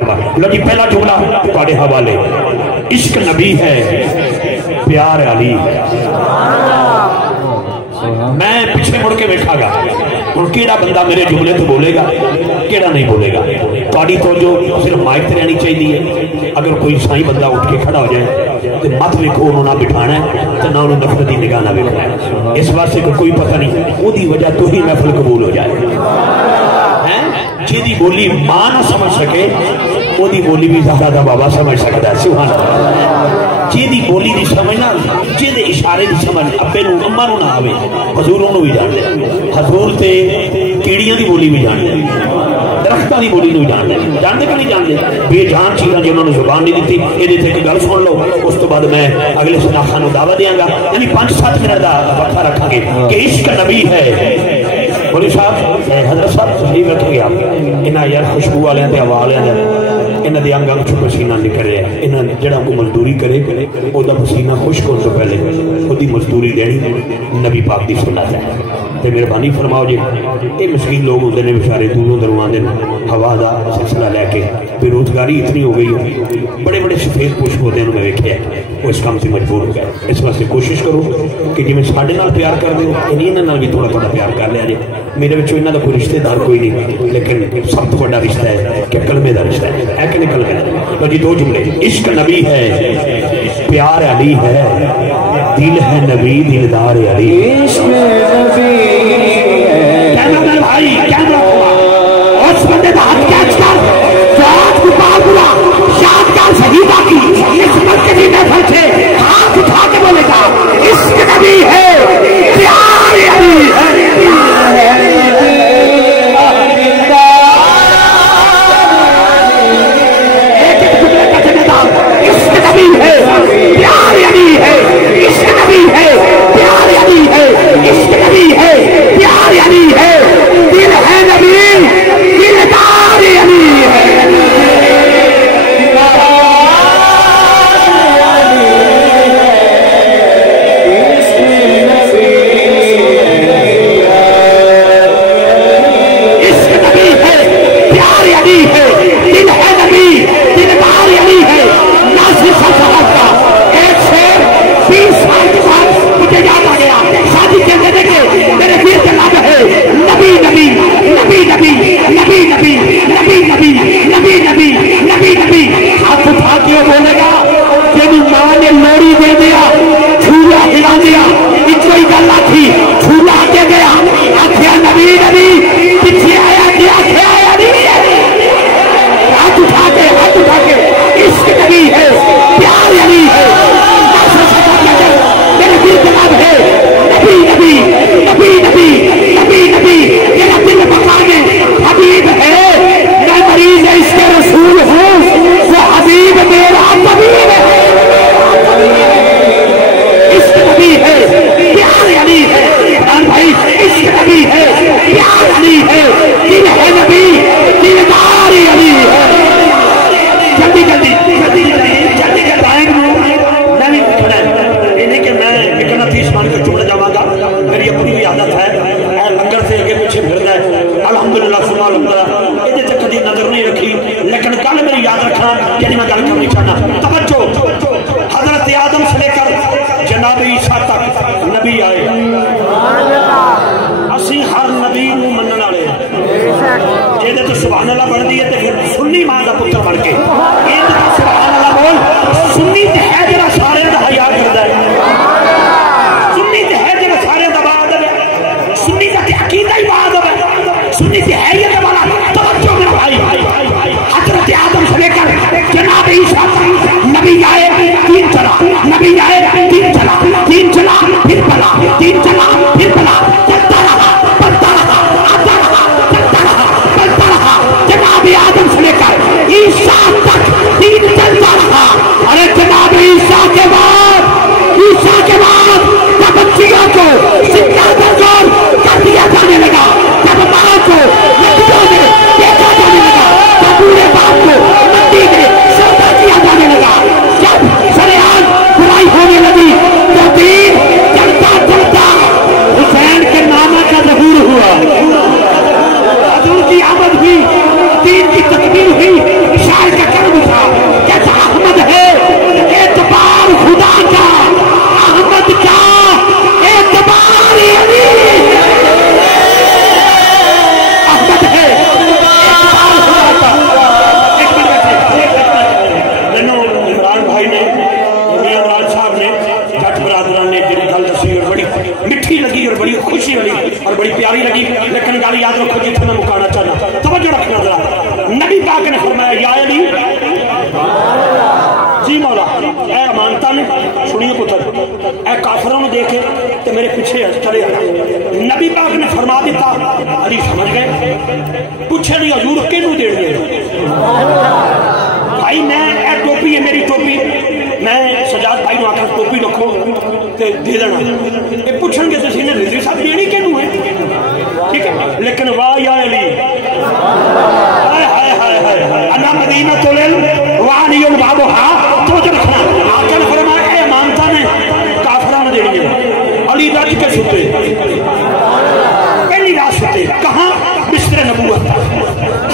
لو جی پہلا جملہ تھوڑے حوالے، عشق نبی ہے پیار علی ہے۔ میں پیچھے مڑ کے بیٹھا گا ہوں کیڑا بندہ میرے جملے تو بولے گا کیڑا نہیں بولے گا، تھوڑی توجہ صرف مائک تے رہنی چاہیے۔ اگر کوئی سائی بندہ اٹھ کے کھڑا ہو جائے تو مت ویکھو انہوں نہ بٹھانا ہے تو نہ انہوں نفرتی نگاہ نہ ویکھنا ہے، اس واسطے کوئی پتہ نہیں وہ دی وجہ تو ہی محفل قبول ہو جائے۔ جی بولی ماں نہ سمجھ سکے وہ دی بولی بھی زیادہ بابا سمجھ سکتا ہے، سبحان اللہ۔ جی دی بولی دی سمجھنا، جی دے اشارے دی سمجھ ابے نو اما نو نہ آوے، حضوروں نو بھی جان دے، حضور تے کیڑیاں دی بولی بھی جان دے، درختاں دی بولی نو بھی جان دے، جان دے کہ نہیں جان دے؟ بے جان چیزاں جنہوں نے زبان نہیں دیتی، یہ ایک گل سن لو، اس تو بعد میں اگلے شناخت نو دعوت دیاں گا، یعنی 5-7 منٹ دا وقفہ رکھاں گے کہ عشق نبی ہے۔ بولی صاحب حضرت صاحب تشریف رکھیں گے آپ، انہاں یار خوشبو والے تے ہوا والے انہاں دے انگ چوں پسینہ نکل رہا ہے، انہاں جڑا کوئی مزدوری کرے او دا پسینہ خشک ہونے تو پہلے او دی مزدوری دینی نبی پاک دی سنت ہے۔ تے مہربانی فرماؤ جی، یہ مسکین لوگ ہوتے ہیں بیچارے دوروں دروں آتے ہیں ہوا دا سلسلہ لے کے، بے روزگاری اتنی ہو گئی، بڑے بڑے سفید پوش ہوتے ہیں میں ویکھیا ہے، وہ اس کام سے مجبور ہو گئے۔ اس واسطے کوشش کرو کہ جی میں ساڈے نال پیار کر دے انہاں نال بھی تھوڑا تھوڑا پیار کر لیا جی۔ میرے وچوں انہاں دا کوئی رشتے دار کوئی نہیں، لیکن سب تو بڑا رشتہ ہے کہ کلمے دا رشتہ ہے کہ نہیں کلمے دا۔ جی 2 جملے، عشق نبی ہے پیار علی ہے، دل ہے نبی دلدار علی۔ عشق نبی کیمرہ بھائی کیمرہ ہوا اس بندے دا ہاتھ کیچ کر جو آج کو پاک ہوا یادگار شہیدہ کی اس مرکزی محفل سے ہاتھ اٹھا کے بولے گا عشق نبی ہے پیار علی ہے۔ काफरों ने देखे तो मेरे पीछे चले आए। नबी पाक ने फरमा दिता, अली समझ गए, पूछे नहीं हजूर किनू दे भाई मैं ए टोपी है मेरी टोपी, मैं सजाद भाई आखा टोपी रखो तो दे देना, ये पूछेंगे तो रिजवी साहब देनी किनू है, ठीक है। लेकिन वाह या अली अना मदीना तो ले वाह नहीं बाबो हाँ तो रखना आके फरमाया मानता ने काफरा ने देनी। अली दर्ज के सुते पहली रात सुते कहाँ बिस्तर नबूवत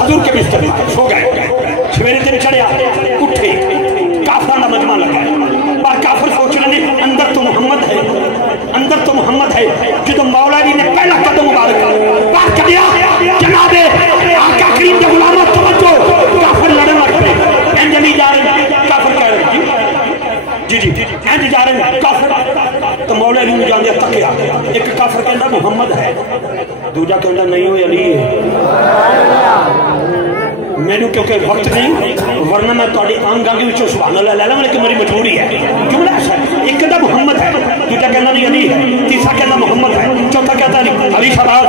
हजूर के बिस्तर में सो गए। सवेरे दिन चढ़िया उठे काफरा का मजमा लगा पर काफर सोच रहे अंदर तो मुहम्मद है, अंदर तो मुहम्मद है। जो मौला जी ने पहला कदम मुबारक पार कर दिया जनाबे आका करीम के गुलाम तवज्जो काफर लड़ने लग पे इंज नहीं जा रहे काफर कह रहे जी जी इंज जा रहे काफर तो मौला जी ने जाने तकिया एक काफर कहता मुहम्मद है, दूजा कहता नहीं हो अली है। मैनू क्योंकि वक्त नहीं वरना मैं थोड़ी आंग आगे विचों सुभान अल्लाह ले ला, लेकिन मेरी मजबूरी है। जुमला ऐसा एक कहता मुहम्मद है, दूजा कहता नहीं अली है, तीसरा कहता मुहम्मद है, चौथा कहता नहीं अली शबाज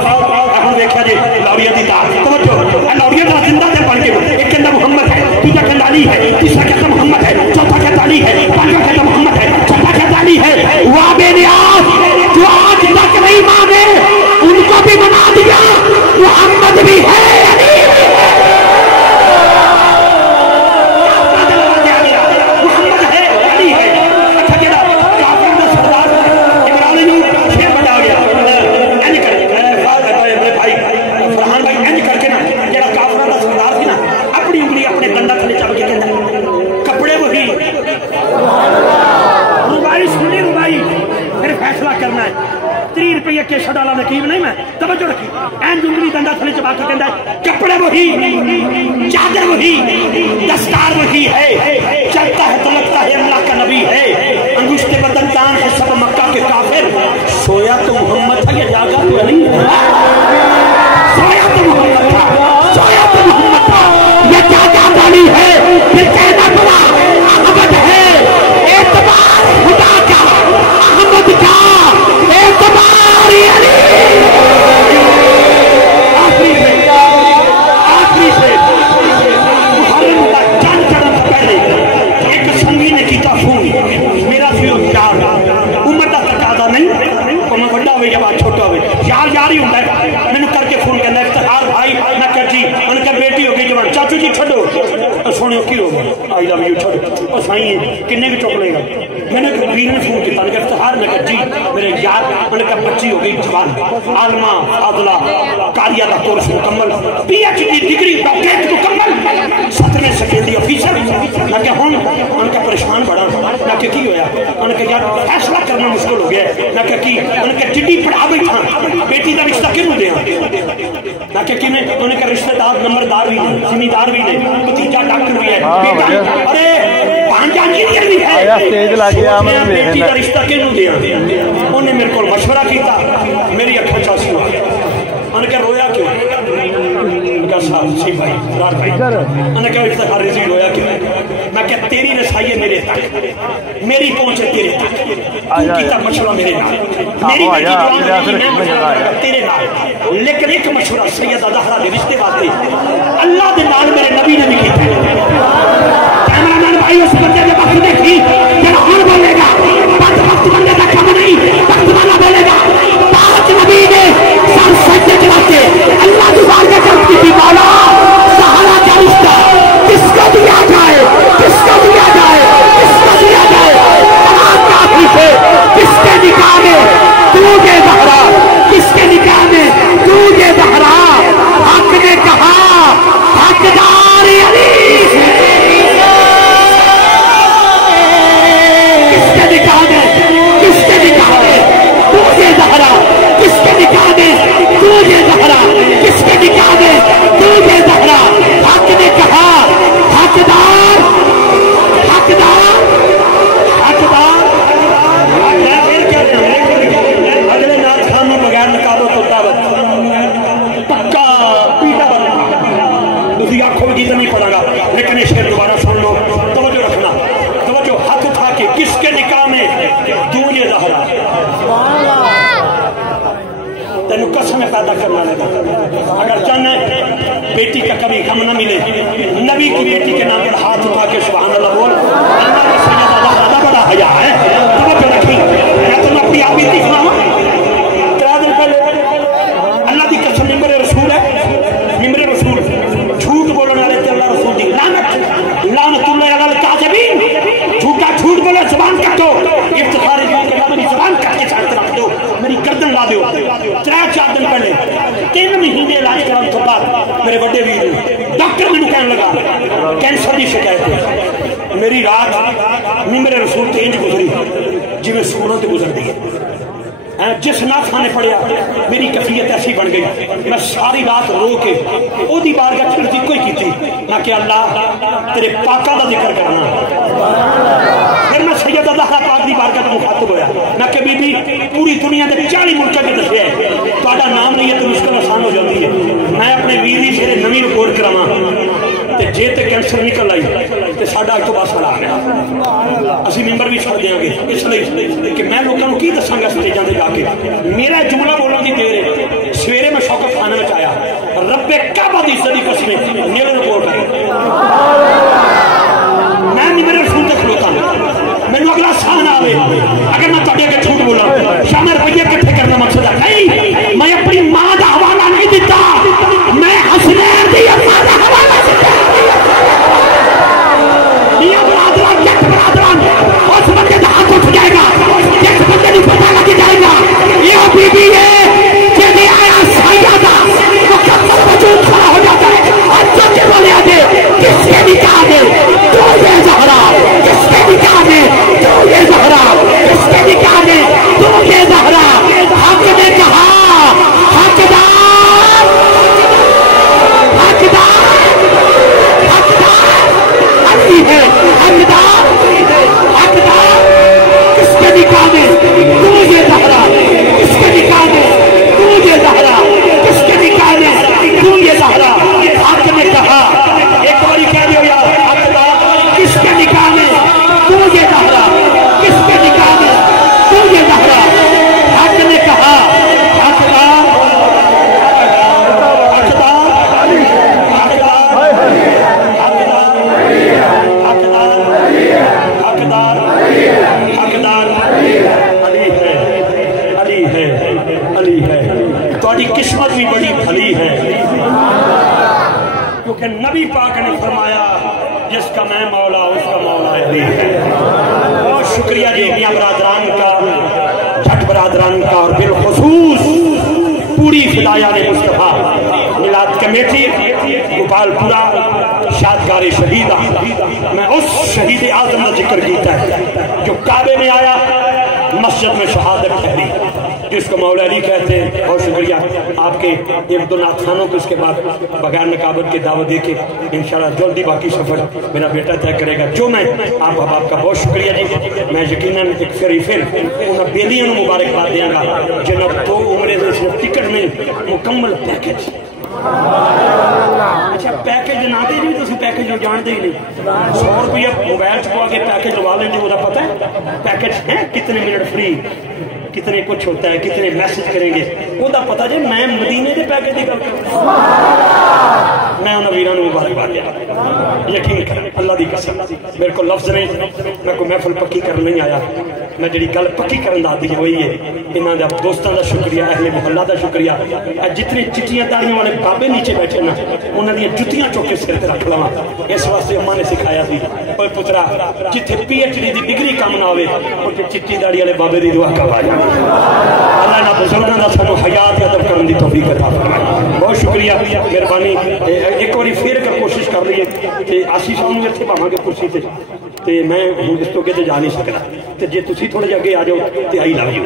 हम देखा जी लौड़िया की तार समझो लौड़िया का जिंदा थे बन के एक कहता मुहम्मद है, दूजा कहता अली है, तीसरा कहता मुहम्मद है, चौथा कहता अली है, पांचवा कहता मुहम्मद है, छठा कहता अली है। वाह बेनियाज जो आज तक नहीं माने उनको भी बना दिया, मुहम्मद भी है अली भी है। केशा डाला नकीब नहीं मैं तवज्जो रखी एन जुंगली डंडा थले चबा के कहता है कपड़े वही चादर वही दस्तार वही है, चलता है तो लगता है अल्लाह का नबी है। अंगुष्ठे बदन तान है सब मक्का के काफिर, सोया तो मोहम्मद था या जागा तो अली है। सोया तो मोहम्मद था, सोया तो मोहम्मद था या जागा तो अली है। फिर कहना पड़ा अहमद है एतबार खुदा का, अहमद का एतबार आखिरी से जान चढ़ने से पहले एक संगी ने किया फोन मेरा फिर यार उम्र का तकादा नहीं तो मैं बड़ा हो या बात छोटा हो यार यार ही होता है। मैंने करके फोन करना इफ्तिखार भाई मैं कर जी मैंने कहा बेटी हो गई जवान चाचू जी छोड़ो सुनियो की हो आई लव यू छोड़ो और साई किन्ने भी चुक लेगा। मैंने वीर ने फोन किया इफ्तिखार मैं कहा जी मेरे यार मैंने कहा बच्ची हो गई जवान आलमा आदला कारिया का कोर्स मुकम्मल PhD डिग्री डॉक्टरेट मुकम्मल 17वें सेकेंडरी ऑफिसर। मैं क्या हूँ उनका परेशान बड़ा मैं क्या की होया उनके यार फैसला करना मुश्किल हो गया। मैं क्या की उनके चिट्ठी पढ़ा बैठा बेटी का रिश्ता क्यों दे मैं क्या कि उनका रिश्तेदार नंबरदार भी नहीं जिम्मेदार भी नहीं भतीजा डॉक्टर भी है बेटा अरे भांजा इंजीनियर भी है बेटी का रिश्ता क्यों दे उन्हें मेरे को मशवरा किया मेरी अखा चासी हो उन्हें रोया क्यों रोया क्यों मैं क्या तेरी रसाई है मेरे तक मेरी पहुंच है तेरे तक मशवरा मेरे नाल मेरी तेरे नाल लेकिन एक मशवरा सैयदा ज़हरा दे रिश्ते वास्ते अल्लाह दे नाल मेरे नबी ने भी किया। कैमरामैन भाई उस बंदे के वक्त देखी जरा हुन बोलेगा वक्त बंदे का कम नहीं वक्त वाला बोलेगा पाक नबी ने सर सजदे चलाते अल्लाह की बारगाह में अर्ज़ की मौला सहारा का रिश्ता किसको दिया जाए किसको दिया जाए किसको दिया जाए काफी से किसके निकाह में तूने ज़हरा किसके निकाह में तूने ज़हरा हक ने कहा हकदार अली किसके निकाह में तूने ज़हरा किसके निकाह में तूने ज़हरा किसके निकाह में तूने ज़हरा हक ने कहा हकदार हकदार हकदार। अगले नाथ खान में बगैर नकाबो तो दावत पक्का पीटा बना दूसरी आंखों में गीत नहीं पड़ेगा लेकिन इस दोबारा सुन लो तवज्जो रखना तवज्जो हक था कि किसके निकाह में तूने ज़हरा अदा करने वाले का। अगर चाहना है बेटी का कभी गम न मिले, नबी की बेटी के नाम पर हाथ उठा के सुभान अल्लाह बोल। अल्लाह का सैयदा ज़हरा बड़ा हया है, तुम्हें तो रखी। मैं तुम्हें अपनी आबिदी सुनाऊं। 3 दिन पहले अल्लाह की कसम मिंबर रसूल है, मिंबर रसूल झूठ बोलने वाले ते अल्लाह रसूल दी लानत लानतुल्लाह अलल काज़िबीन। झूठा झूठ बोले जुबान काटो, इफ्तिखार के मेरी जुबान काट के साथ रख दो, मेरी गर्दन ला दो। 3-4 दिन पहले 3 महीने इलाज कराने के बाद मेरे बड़े वीर डॉक्टर मैंने कहने लगा कैंसर की शिकायत है। मेरी रात मिंबर रसूल ते इंज गुजरी जिवें सूरत गुजरती है। जिस नाथा ने पढ़िया मेरी कैफियत ऐसी बन गई, मैं सारी रात रो के ओदी बारगाह च अर्ज़ कोई की ना कि अल्लाह तेरे पाका का जिक्र करना। फिर मैं सैयदा ज़हरा पाक की बारगाह च मुखातब होया, मैं कि बीबी पूरी दुनिया के 40 मुल्कों में दसिया है, तुहाडा नाम नहीं है तो मुश्किल आसान हो जाती है। मैं अपने वीर की सिरे नवी रिपोर्ट करावा तो जे तो कैंसर निकल आई तो साडा अज तो बस हराम है, असीं मिंबर भी छड़ देंगे। इसलिए कि मैं लोगों को की दसांगा स्टेजां ते जाके। मेरा जुमला बोलने की देर है। सवेरे मैं शौकत खाने में आया, रब्बे काबा दी इज्जत दी कसम मेरे रिपोर्ट आई, मैं नहीं मेरे रसूल तक खलोता, मैनू अगला साह ना आवे अगर मैं तुहाडे अगे झूठ बोला। शाम रुपये इकट्ठे करना मकसद है नहीं, मैं अपनी मां का हवाला नहीं दिता, मैं हसनैन दी अम्मा का हवाला दिता। ये बरादरान जट बरादरान उस बंदे का हाथ उठ जाएगा जिस बंदे को पता लग जाएगा ये बीबी है जिन्हें आया सैयदा मुकद्दर वजूद खड़ा हो जाता है। अच्छा के बोले आगे किसके निकाह में तो ये ज़हरा, किसके निकाह में तो ये ज़हरा, किसके निकाह में तो ये ज़हरा। हक ने कहा हकदार हकदार हकदार अली है, हकदार हकदार किसके निकाह में तू ये ज़हरा, किसके निकाह में तू ये ज़हरा, किसके निकाह में तू ये ज़हरा। हक ने कहा एक बारी कह दो यार, हकदार किसके निकाह में तू ये ज़हरा, किसके निकाह में तू ये ज़हरा। हक ने कहा हकदार हकदार हकदार हकदार अली है, अली है, अली है। तुम्हारी किस्मत भी बड़ी भली है क्योंकि नबी पाक ने फरमाया जिसका मैं मौला उसका मौला अली है। बहुत शुक्रिया जी मियां बरादरान का, जट बरादरान का और बिलखुसूस पूरी फिदाया ने मुस्तफा मिलाद कमेटी गोपालपुरा शादगारे शहीदा। मैं उस शहीद आजम का जिक्र किया है जो काबे में आया, मस्जिद में शहादत ठहरी, जिसको मौला अली कहते हैं। बहुत शुक्रिया आपके 1-2 नाथानों को इसके बाद बगैर नकाबत के दावत दे के इंशाल्लाह जल्दी बाकी सफर मेरा बेटा तय करेगा। जो मैं आप का बहुत शुक्रिया जी। मैं यकीनन एक फिर उन्हें बेलियों मुबारकबाद देंगा जिन्हें 2 उम्रे से सिर्फ टिकट नहीं मुकम्मल पैकेज। अच्छा पैकेज ना दे जी, तुम पैकेज जानते ही नहीं। 100 रुपया मोबाइल चुका के पैकेज लगा लेंगे, वो पता है पैकेज है कितने मिनट फ्री, कितने कुछ होता है, कितने मैसेज करेंगे वो पता जी। मैं मदीने के पैकेज की गल मैं उन्होंने वीरों मुबारकबाद दिया, यकीन कर अल्लाह की कसम मेरे को लफ्ज नहीं, मैं कोई महफिल पक्की कर नहीं आया, मैं जी गल पक्की करन दा दी वही है। इन्हों का दोस्तों का शुक्रिया, अहले मोहल्ला का शुक्रिया। जितने चिट्टियां ताड़ियों वाले बाबे नीचे बैठे ना उन्होंने जुतियां चुक के सिर रख लवा, इस वास्ते अम्मा ने सिखाया सी पुत्रा जिथे PhD की डिग्री कम ना हो चिट्टी दाड़ी वाले बाबे की दुआ करवा जा। अल्लाह ना बुजुर्गों का सानू हयात अदब करने की तौफीक अता फरमाए। बहुत शुक्रिया मेहरबानी। एक बार फिर कर कोशिश कर लीए कि आशीष सानू इत्थे पावांगे कुर्सी ते मैं हुण इस तो अगे जा नहीं सकता, तो जे तुसीं थोड़े अगे आ जाओ तो आई लव यू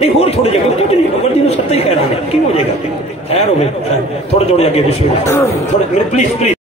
नहीं होर थोड़े जगह गड्डी में सत्ता ही कहना क्यों हो जाएगा। खैर हो थोड़े थोड़े अगे थोड़े मेरे प्लीज प्लीज